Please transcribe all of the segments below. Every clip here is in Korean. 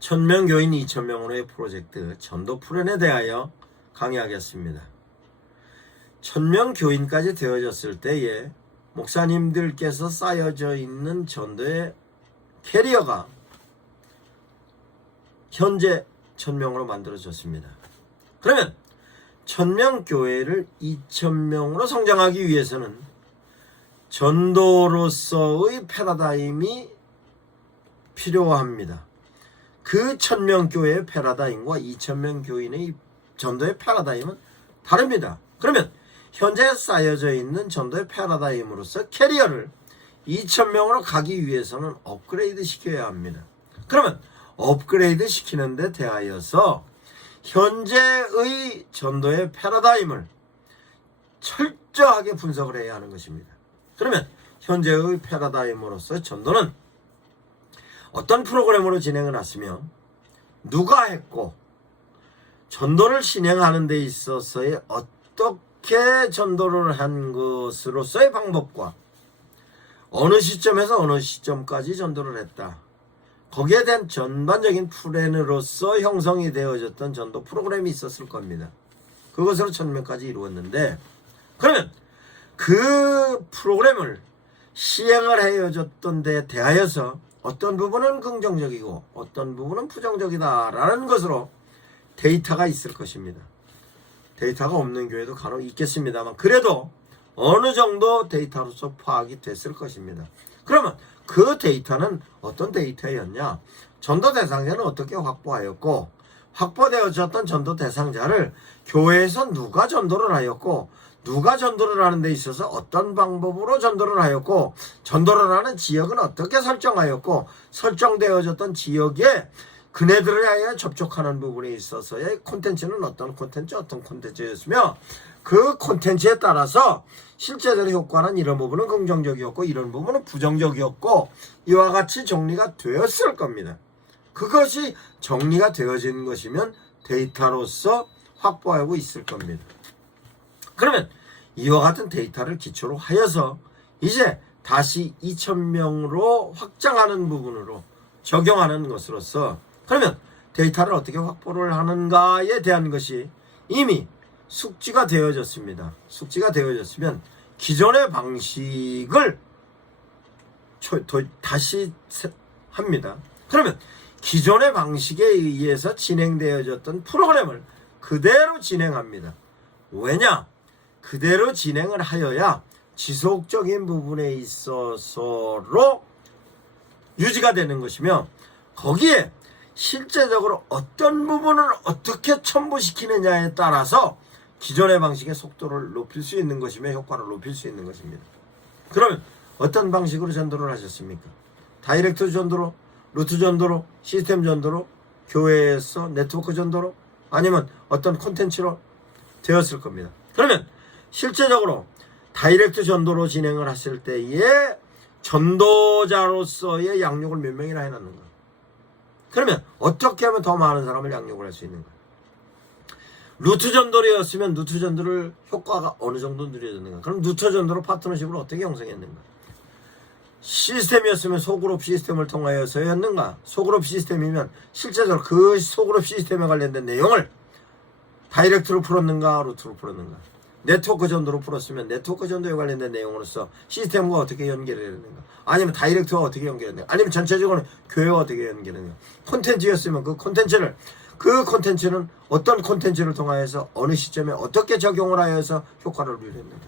1000명 교인 2000명으로의 프로젝트 전도 풀원에 대하여 강의하겠습니다. 1000명 교인까지 되어졌을 때에 목사님들께서 쌓여져 있는 전도의 캐리어가 현재 1000명으로 만들어졌습니다. 그러면 1000명 교회를 2000명으로 성장하기 위해서는 전도로서의 패러다임이 필요합니다. 그 1000명 교회의 패러다임과 2000명 교인의 전도의 패러다임은 다릅니다. 그러면 현재 쌓여져 있는 전도의 패러다임으로서 캐리어를 2000명으로 가기 위해서는 업그레이드 시켜야 합니다. 그러면 업그레이드 시키는 데 대하여서 현재의 전도의 패러다임을 철저하게 분석을 해야 하는 것입니다. 그러면 현재의 패러다임으로서 전도는 어떤 프로그램으로 진행을 했으며 누가 했고 전도를 진행하는 데 있어서의 어떻게 전도를 한 것으로서의 방법과 어느 시점에서 어느 시점까지 전도를 했다. 거기에 대한 전반적인 플랜으로서 형성이 되어졌던 전도 프로그램이 있었을 겁니다. 그것으로 1000명까지 이루었는데, 그러면 그 프로그램을 시행을 해줬던 데 대하여서 어떤 부분은 긍정적이고 어떤 부분은 부정적이다라는 것으로 데이터가 있을 것입니다. 데이터가 없는 교회도 간혹 있겠습니다만 그래도 어느 정도 데이터로서 파악이 됐을 것입니다. 그러면 그 데이터는 어떤 데이터였냐? 전도 대상자는 어떻게 확보하였고 확보되어졌던 전도 대상자를 교회에서 누가 전도를 하였고 누가 전도를 하는 데 있어서 어떤 방법으로 전도를 하였고 전도를 하는 지역은 어떻게 설정하였고 설정되어졌던 지역에 그네들을 하여 접촉하는 부분에 있어서의 콘텐츠는 어떤 콘텐츠였으며 그 콘텐츠에 따라서 실제적으로 효과는 이런 부분은 긍정적이었고 이런 부분은 부정적이었고 이와 같이 정리가 되었을 겁니다. 그것이 정리가 되어진 것이면 데이터로서 확보하고 있을 겁니다. 그러면 이와 같은 데이터를 기초로 하여서 이제 다시 2000명으로 확장하는 부분으로 적용하는 것으로서 그러면 데이터를 어떻게 확보를 하는가에 대한 것이 이미 숙지가 되어졌습니다. 숙지가 되어졌으면 기존의 방식을 다시 합니다. 그러면 기존의 방식에 의해서 진행되어졌던 프로그램을 그대로 진행합니다. 왜냐? 그대로 진행을 하여야 지속적인 부분에 있어서로 유지가 되는 것이며 거기에 실제적으로 어떤 부분을 어떻게 첨부시키느냐에 따라서 기존의 방식의 속도를 높일 수 있는 것이며 효과를 높일 수 있는 것입니다. 그러면 어떤 방식으로 전도를 하셨습니까? 다이렉트 전도로, 루트 전도로, 시스템 전도로, 교회에서 네트워크 전도로, 아니면 어떤 콘텐츠로 되었을 겁니다. 그러면 실제적으로 다이렉트 전도로 진행을 했을 때에 전도자로서의 양육을 몇 명이나 해놨는가? 그러면 어떻게 하면 더 많은 사람을 양육을 할 수 있는가? 루트 전도였으면 루트 전도를 효과가 어느 정도 누려졌는가? 그럼 루트 전도로 파트너십을 어떻게 형성했는가? 시스템이었으면 소그룹 시스템을 통하여서였는가? 소그룹 시스템이면 실제적으로 그 소그룹 시스템에 관련된 내용을 다이렉트로 풀었는가? 루트로 풀었는가? 네트워크 전도로 풀었으면 네트워크 전도에 관련된 내용으로서 시스템과 어떻게 연결했는가? 아니면 다이렉트와 어떻게 연결했는가? 아니면 전체적으로 교회와 어떻게 연결했는가? 콘텐츠였으면 그 콘텐츠는 어떤 콘텐츠를 통하여서 어느 시점에 어떻게 적용을 하여서 효과를 누렸는가?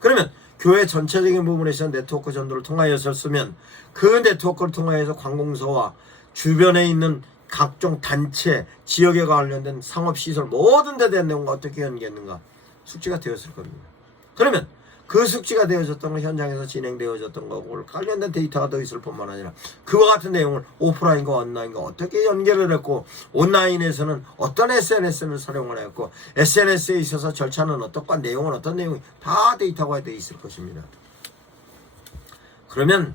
그러면 교회 전체적인 부분에서 네트워크 전도를 통하여서쓰면 그 네트워크를 통하여서 관공서와 주변에 있는 각종 단체, 지역에 관련된 상업시설 모든 데 대한 내용과 어떻게 연계했는가? 숙지가 되었을 겁니다. 그러면 그 숙지가 되어졌던 건 현장에서 진행되어졌던 거고 관련된 데이터가 더 있을 뿐만 아니라 그와 같은 내용을 오프라인과 온라인과 어떻게 연결을 했고 온라인에서는 어떤 SNS를 사용을 했고 SNS에 있어서 절차는 어떻고 내용은 어떤 내용이 다 데이터가 되어 있을 것입니다. 그러면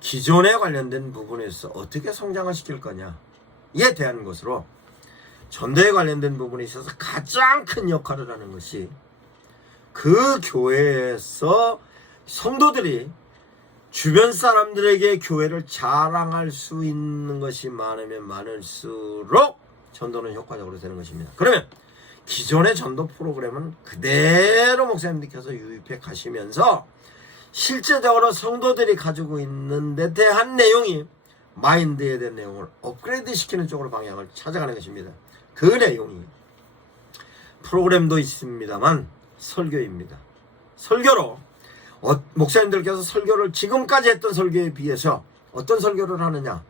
기존에 관련된 부분에서 어떻게 성장을 시킬 거냐에 대한 것으로 전도에 관련된 부분에 있어서 가장 큰 역할을 하는 것이 그 교회에서 성도들이 주변 사람들에게 교회를 자랑할 수 있는 것이 많으면 많을수록 전도는 효과적으로 되는 것입니다. 그러면 기존의 전도 프로그램은 그대로 목사님들께서 유입해 가시면서 실제적으로 성도들이 가지고 있는 데 대한 내용이 마인드에 대한 내용을 업그레이드 시키는 쪽으로 방향을 찾아가는 것입니다. 그 내용이 프로그램도 있습니다만 설교입니다. 설교로 목사님들께서 설교를 지금까지 했던 설교에 비해서 어떤 설교를 하느냐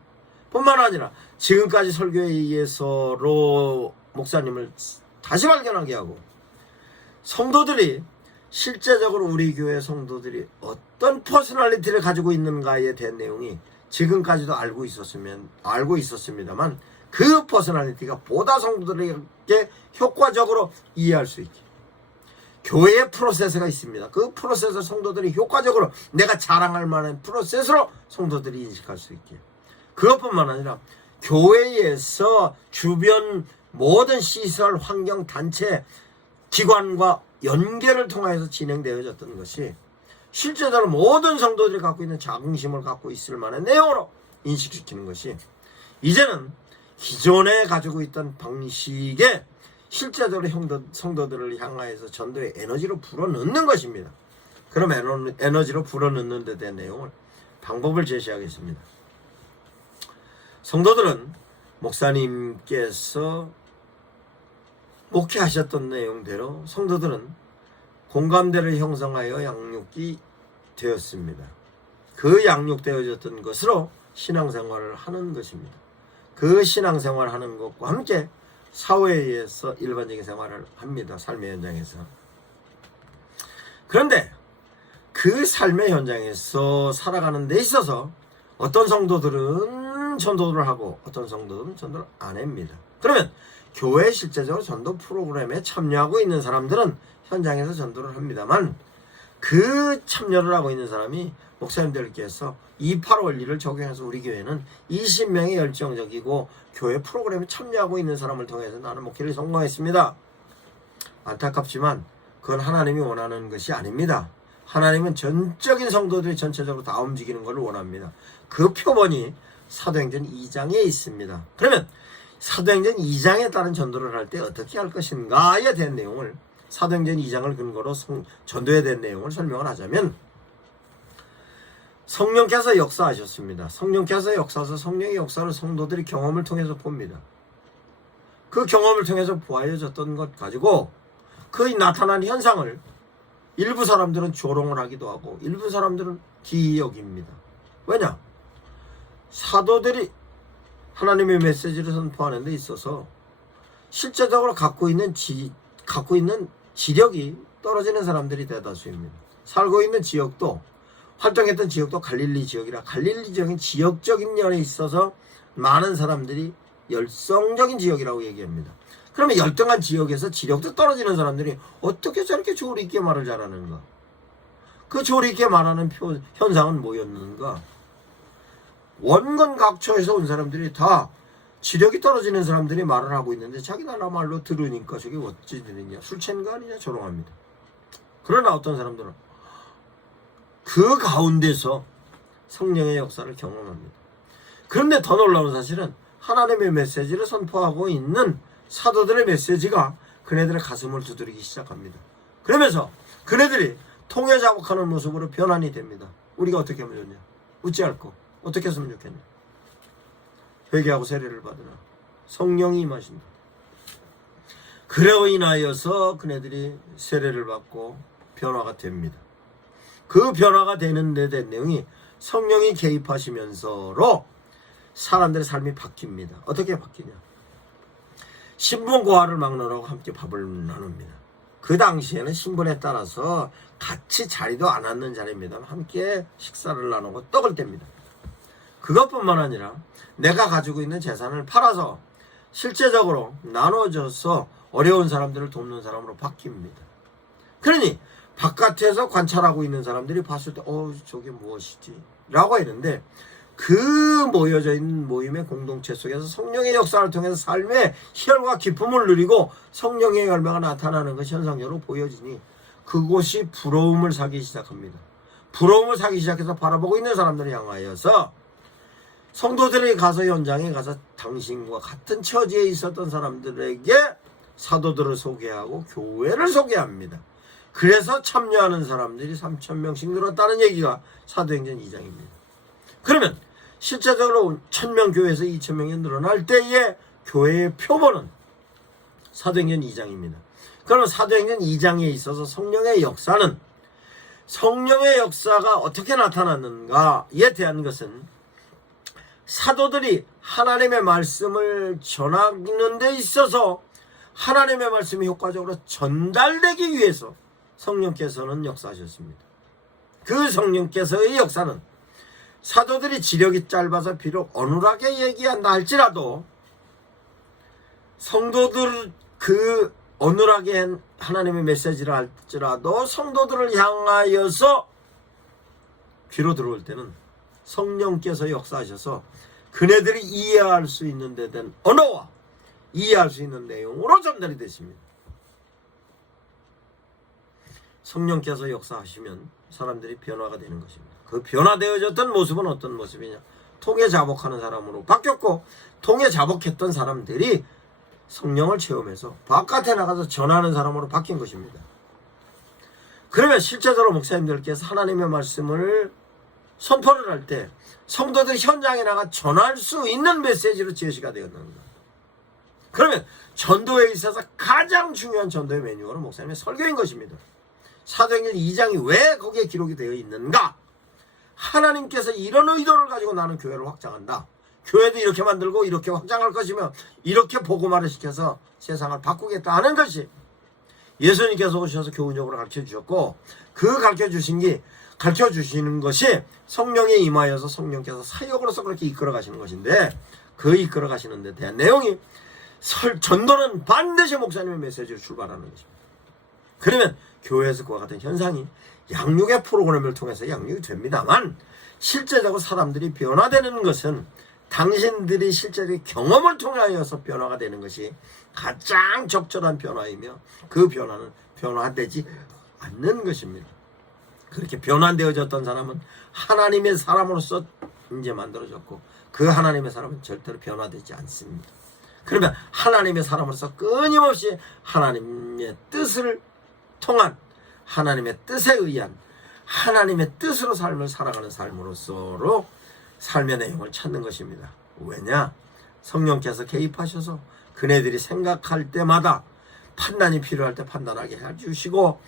뿐만 아니라 지금까지 설교에 의해서로 목사님을 다시 발견하게 하고 성도들이 실제적으로 우리 교회 성도들이 어떤 퍼스널리티를 가지고 있는가에 대한 내용이 지금까지도 알고 있었습니다만 그 퍼스널리티가 보다 성도들에게 효과적으로 이해할 수 있게 교회의 프로세스가 있습니다. 그 프로세스 성도들이 효과적으로 내가 자랑할 만한 프로세스로 성도들이 인식할 수 있게 그것뿐만 아니라 교회에서 주변 모든 시설, 환경, 단체, 기관과 연계를 통해서 진행되어졌던 것이 실제적으로 모든 성도들이 갖고 있는 자긍심을 갖고 있을 만한 내용으로 인식시키는 것이 이제는 기존에 가지고 있던 방식에 실제적으로 성도들을 향하여서 전도의 에너지로 불어넣는 것입니다. 그럼 에너지로 불어넣는 데 대한 내용을 방법을 제시하겠습니다. 성도들은 목사님께서 목회하셨던 내용대로 성도들은 공감대를 형성하여 양육이 되었습니다. 그 양육되어졌던 것으로 신앙생활을 하는 것입니다. 그 신앙생활을 하는 것과 함께 사회에서 일반적인 생활을 합니다. 삶의 현장에서. 그런데 그 삶의 현장에서 살아가는 데 있어서 어떤 성도들은 전도를 하고 어떤 성도들은 전도를 안 합니다. 그러면 교회 실제적으로 전도 프로그램에 참여하고 있는 사람들은 현장에서 전도를 합니다만 그 참여를 하고 있는 사람이 목사님들께서 2.8 원리를 적용해서 우리 교회는 20명의 열정적이고 교회 프로그램에 참여하고 있는 사람을 통해서 나는 목회를 성공했습니다. 안타깝지만 그건 하나님이 원하는 것이 아닙니다. 하나님은 전적인 성도들이 전체적으로 다 움직이는 것을 원합니다. 그 표본이 사도행전 2장에 있습니다. 그러면 사도행전 2장에 따른 전도를 할 때 어떻게 할 것인가에 대한 내용을 사도행전 2장을 근거로 전도에 대한 내용을 설명을 하자면 성령께서 역사하셨습니다. 성령께서 역사하셔서 성령의 역사를 성도들이 경험을 통해서 봅니다. 그 경험을 통해서 보아져졌던 것 가지고 그 나타난 현상을 일부 사람들은 조롱을 하기도 하고 일부 사람들은 기이여깁니다. 왜냐? 사도들이 하나님의 메시지를 선포하는 데 있어서 실제적으로 갖고 있는 지력이 떨어지는 사람들이 대다수입니다. 살고 있는 지역도 활동했던 지역도 갈릴리 지역이라 갈릴리 지역은 지역적인 면에 있어서 많은 사람들이 열성적인 지역이라고 얘기합니다. 그러면 열등한 지역에서 지력도 떨어지는 사람들이 어떻게 저렇게 조리 있게 말을 잘하는가? 그 조리 있게 말하는 현상은 뭐였는가? 원건 각처에서 온 사람들이 다 지력이 떨어지는 사람들이 말을 하고 있는데 자기 나라 말로 들으니까 저게 어찌 되느냐? 술 취한 거 아니냐? 조롱합니다. 그러나 어떤 사람들은 그 가운데서 성령의 역사를 경험합니다. 그런데 더 놀라운 사실은 하나님의 메시지를 선포하고 있는 사도들의 메시지가 그네들의 가슴을 두드리기 시작합니다. 그러면서 그네들이 통해 자국하는 모습으로 변환이 됩니다. 우리가 어떻게 하면 좋냐? 어찌할 거? 어떻게 했으면 좋겠냐? 회개하고 세례를 받으라. 성령이 임하신다. 그로 인하여서 그네들이 세례를 받고 변화가 됩니다. 그 변화가 되는 데 대한 내용이 성령이 개입하시면서로 사람들의 삶이 바뀝니다. 어떻게 바뀌냐? 신분 고하를 막론하고 함께 밥을 나눕니다. 그 당시에는 신분에 따라서 같이 자리도 안 앉는 자리입니다. 함께 식사를 나누고 떡을 뗍니다. 그것뿐만 아니라 내가 가지고 있는 재산을 팔아서 실제적으로 나눠줘서 어려운 사람들을 돕는 사람으로 바뀝니다. 그러니 바깥에서 관찰하고 있는 사람들이 봤을 때 저게 무엇이지? 라고 했는데 그 모여져 있는 모임의 공동체 속에서 성령의 역사를 통해서 삶의 희열과 기쁨을 누리고 성령의 열매가 나타나는 것이 현상적으로 보여지니 그곳이 부러움을 사기 시작합니다. 부러움을 사기 시작해서 바라보고 있는 사람들을 향하여서 성도들이 가서 현장에 가서 당신과 같은 처지에 있었던 사람들에게 사도들을 소개하고 교회를 소개합니다. 그래서 참여하는 사람들이 3,000명씩 늘었다는 얘기가 사도행전 2장입니다. 그러면 실제적으로 1,000명 교회에서 2,000명이 늘어날 때의 교회의 표본은 사도행전 2장입니다. 그러면 사도행전 2장에 있어서 성령의 역사는 성령의 역사가 어떻게 나타났는가에 대한 것은 사도들이 하나님의 말씀을 전하는 데 있어서 하나님의 말씀이 효과적으로 전달되기 위해서 성령께서는 역사하셨습니다. 그 성령께서의 역사는 사도들이 지력이 짧아서 비록 어눌하게 얘기한다 할지라도 성도들 그 어눌하게 하나님의 메시지를 할지라도 성도들을 향하여서 귀로 들어올 때는 성령께서 역사하셔서 그네들이 이해할 수 있는 데 된 언어와 이해할 수 있는 내용으로 전달이 됐습니다. 성령께서 역사하시면 사람들이 변화가 되는 것입니다. 그 변화되어졌던 모습은 어떤 모습이냐? 통에 자복하는 사람으로 바뀌었고 통에 자복했던 사람들이 성령을 체험해서 바깥에 나가서 전하는 사람으로 바뀐 것입니다. 그러면 실제적으로 목사님들께서 하나님의 말씀을 선포를 할 때 성도들 현장에 나가 전할 수 있는 메시지로 제시가 되었는가? 그러면 전도에 있어서 가장 중요한 전도의 매뉴얼은 목사님의 설교인 것입니다. 사도행전 2장이 왜 거기에 기록이 되어 있는가? 하나님께서 이런 의도를 가지고 나는 교회를 확장한다. 교회도 이렇게 만들고 이렇게 확장할 것이며 이렇게 복음화를 시켜서 세상을 바꾸겠다 하는 것이 예수님께서 오셔서 교훈적으로 가르쳐 주셨고 그 가르쳐 주시는 것이 성령에 임하여서 성령께서 사역으로서 그렇게 이끌어 가시는 것인데 그 이끌어 가시는 데 대한 내용이 전도는 반드시 목사님의 메시지로 출발하는 것입니다. 그러면 교회에서 그와 같은 현상이 양육의 프로그램을 통해서 양육이 됩니다만 실제적으로 사람들이 변화되는 것은 당신들이 실제로 경험을 통하여서 변화가 되는 것이 가장 적절한 변화이며 그 변화는 변화되지 않는 것입니다. 그렇게 변화되어졌던 사람은 하나님의 사람으로서 이제 만들어졌고 그 하나님의 사람은 절대로 변화되지 않습니다. 그러면 하나님의 사람으로서 끊임없이 하나님의 뜻을 통한 하나님의 뜻에 의한 하나님의 뜻으로 삶을 살아가는 삶으로서로 삶의 내용을 찾는 것입니다. 왜냐? 성령께서 개입하셔서 그네들이 생각할 때마다 판단이 필요할 때 판단하게 해주시고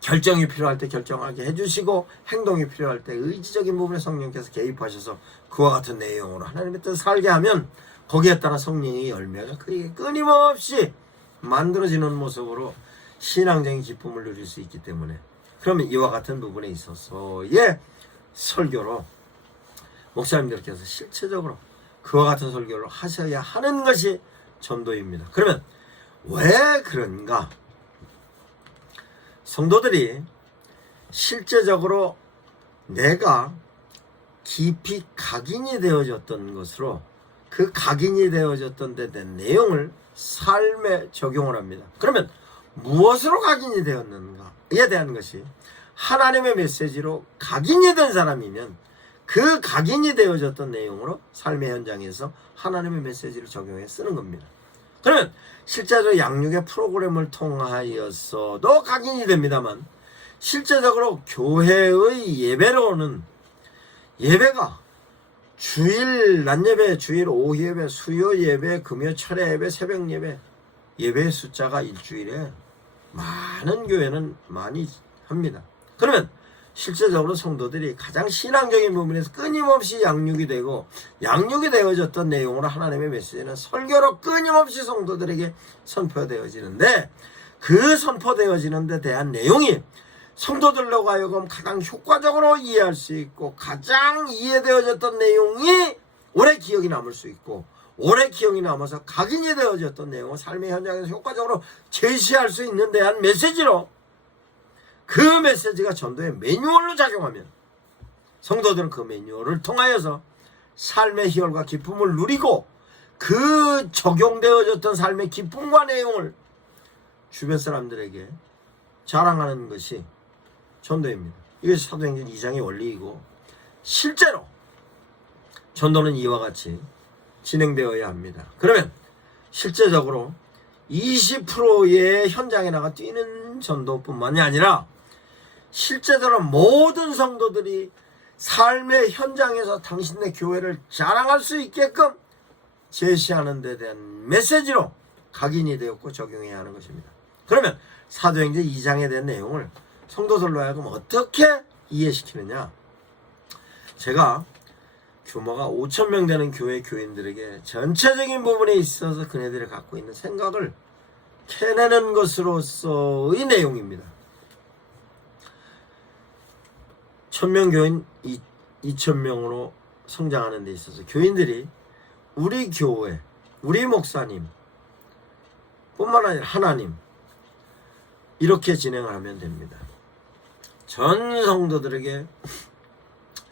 결정이 필요할 때 결정하게 해주시고 행동이 필요할 때 의지적인 부분에 성령께서 개입하셔서 그와 같은 내용으로 하나님의 뜻을 살게 하면 거기에 따라 성령의 열매가 끊임없이 만들어지는 모습으로 신앙적인 기쁨을 누릴 수 있기 때문에 그러면 이와 같은 부분에 있어서의 설교로 목사님들께서 실체적으로 그와 같은 설교를 하셔야 하는 것이 전도입니다. 그러면 왜 그런가? 성도들이 실제적으로 내가 깊이 각인이 되어졌던 것으로 그 각인이 되어졌던 데 대한 내용을 삶에 적용을 합니다. 그러면 무엇으로 각인이 되었는가에 대한 것이 하나님의 메시지로 각인이 된 사람이면 그 각인이 되어졌던 내용으로 삶의 현장에서 하나님의 메시지를 적용해 쓰는 겁니다. 그러면 실제로 양육의 프로그램을 통하여서도 각인이 됩니다만 실제적으로 교회의 예배로는 예배가 주일 낮예배, 주일 오후예배, 수요 예배, 금요 철야 예배, 새벽 예배 예배의 숫자가 일주일에 많은 교회는 많이 합니다. 그러면 실제적으로 성도들이 가장 신앙적인 부분에서 끊임없이 양육이 되고 양육이 되어졌던 내용으로 하나님의 메시지는 설교로 끊임없이 성도들에게 선포되어지는데 그 선포되어지는 데 대한 내용이 성도들로 하여금 가장 효과적으로 이해할 수 있고 가장 이해되어졌던 내용이 오래 기억이 남을 수 있고 오래 기억이 남아서 각인이 되어졌던 내용을 삶의 현장에서 효과적으로 제시할 수 있는 대한 메시지로 그 메시지가 전도의 매뉴얼로 작용하면 성도들은 그 매뉴얼을 통하여서 삶의 희열과 기쁨을 누리고 그 적용되어졌던 삶의 기쁨과 내용을 주변 사람들에게 자랑하는 것이 전도입니다. 이것이 사도행전 2장의 원리이고, 실제로 전도는 이와 같이 진행되어야 합니다. 그러면 실제적으로 20%의 현장에 나가 뛰는 전도뿐만이 아니라 실제적으로 모든 성도들이 삶의 현장에서 당신의 교회를 자랑할 수 있게끔 제시하는 데 대한 메시지로 각인이 되었고 적용해야 하는 것입니다. 그러면 사도행전 2장에 대한 내용을 성도들로 하여금 어떻게 이해시키느냐? 제가 규모가 5,000명 되는 교회 교인들에게 전체적인 부분에 있어서 그네들이 갖고 있는 생각을 캐내는 것으로서의 내용입니다. 1,000명 교인 2,000명으로 성장하는 데 있어서 교인들이 우리 교회, 우리 목사님 뿐만 아니라 하나님, 이렇게 진행을 하면 됩니다. 전 성도들에게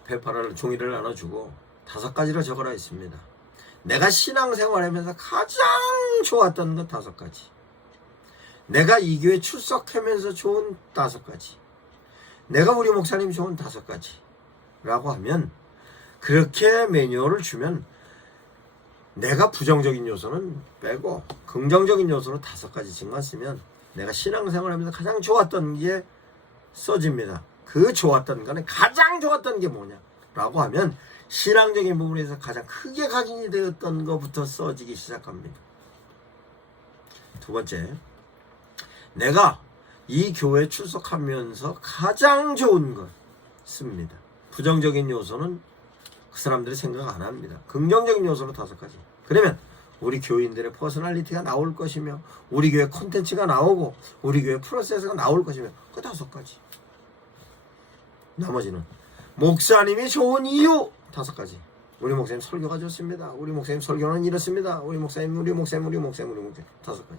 페파를 종이를 나눠주고 5가지를 적어라 했습니다. 내가 신앙생활하면서 가장 좋았던 것 5가지, 내가 이 교회 출석하면서 좋은 5가지, 내가 우리 목사님 좋은 5가지 라고 하면, 그렇게 매뉴얼을 주면 내가 부정적인 요소는 빼고 긍정적인 요소로 5가지씩만 쓰면 내가 신앙생활하면서 가장 좋았던 게 써집니다. 그 좋았던 거는 가장 좋았던 게 뭐냐 라고 하면 신앙적인 부분에서 가장 크게 각인이 되었던 것부터 써지기 시작합니다. 두 번째, 내가 이 교회에 출석하면서 가장 좋은 것 씁니다. 부정적인 요소는 그 사람들이 생각 안 합니다. 긍정적인 요소로 5가지. 그러면 우리 교인들의 퍼스널리티가 나올 것이며, 우리 교회 콘텐츠가 나오고, 우리 교회 프로세스가 나올 것이며, 그 5가지. 나머지는 목사님이 좋은 이유 5가지. 우리 목사님 설교가 좋습니다. 우리 목사님 설교는 이렇습니다. 우리 목사님 5가지.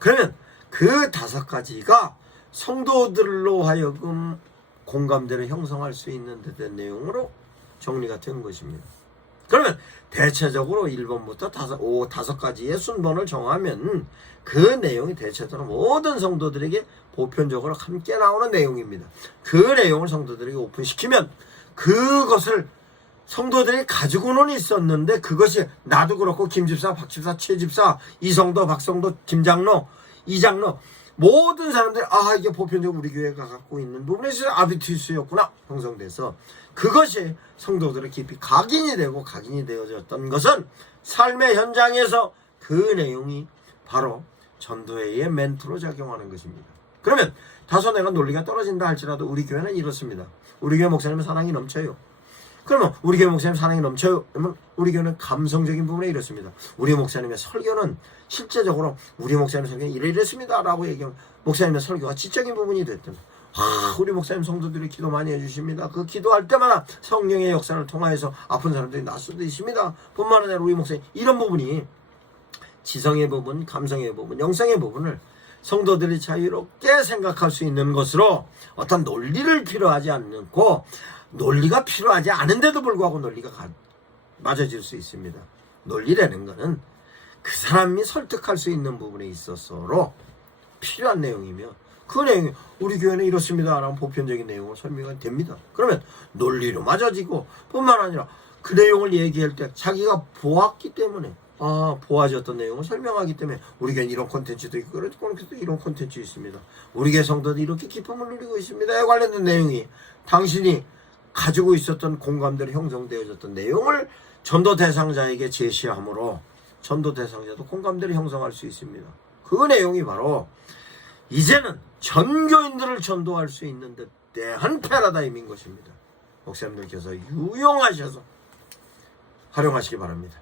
그러면 그 5가지가 성도들로 하여금 공감대를 형성할 수 있는 데 대한 내용으로 정리가 된 것입니다. 그러면 대체적으로 1번부터 5가지의 순번을 정하면 그 내용이 대체적으로 모든 성도들에게 보편적으로 함께 나오는 내용입니다. 그 내용을 성도들에게 오픈시키면 그것을 성도들이 가지고는 있었는데, 그것이 나도 그렇고 김집사, 박집사, 최집사, 이성도, 박성도, 김장로, 이장로 모든 사람들이 이게 보편적으로 우리 교회가 갖고 있는 부분에서 아비투스였구나 형성돼서, 그것이 성도들의 깊이 각인이 되고 각인이 되어졌던 것은 삶의 현장에서 그 내용이 바로 전도회의 멘트로 작용하는 것입니다. 그러면 다소 내가 논리가 떨어진다 할지라도 우리 교회는 이렇습니다. 우리 교회 목사님은 사랑이 넘쳐요. 그러면 우리 교회 목사님 사랑이 넘쳐요. 그러면 우리 교회는 감성적인 부분에 이렇습니다. 우리 목사님의 설교는 실제적으로 우리 목사님 설교는 이랬습니다 라고 얘기하면 목사님의 설교가 지적인 부분이 됐던, 우리 목사님 성도들이 기도 많이 해주십니다. 그 기도할 때마다 성령의 역사를 통하여서 아픈 사람들이 날 수도 있습니다. 뿐만 아니라 우리 목사님 이런 부분이 지성의 부분, 감성의 부분, 영성의 부분을 성도들이 자유롭게 생각할 수 있는 것으로 어떤 논리를 필요하지 않고, 논리가 필요하지 않은데도 불구하고 논리가 맞아질 수 있습니다. 논리라는 것은 그 사람이 설득할 수 있는 부분에 있어서로 필요한 내용이며, 그 내용이 우리 교회는 이렇습니다 라는 보편적인 내용으로 설명이 됩니다. 그러면 논리로 맞아지고, 뿐만 아니라 그 내용을 얘기할 때 자기가 보았기 때문에, 보아졌던 내용을 설명하기 때문에 우리 교회는 이런 콘텐츠도 있고 이런 콘텐츠 있습니다. 우리 교회 성도들이 이렇게 기쁨을 누리고 있습니다. 관련된 내용이 당신이 가지고 있었던 공감대로 형성되어졌던 내용을 전도 대상자에게 제시함으로 전도 대상자도 공감대를 형성할 수 있습니다. 그 내용이 바로 이제는 전 교인들을 전도할 수 있는 데 대한 패러다임인 것입니다. 목사님들께서 유용하셔서 활용하시기 바랍니다.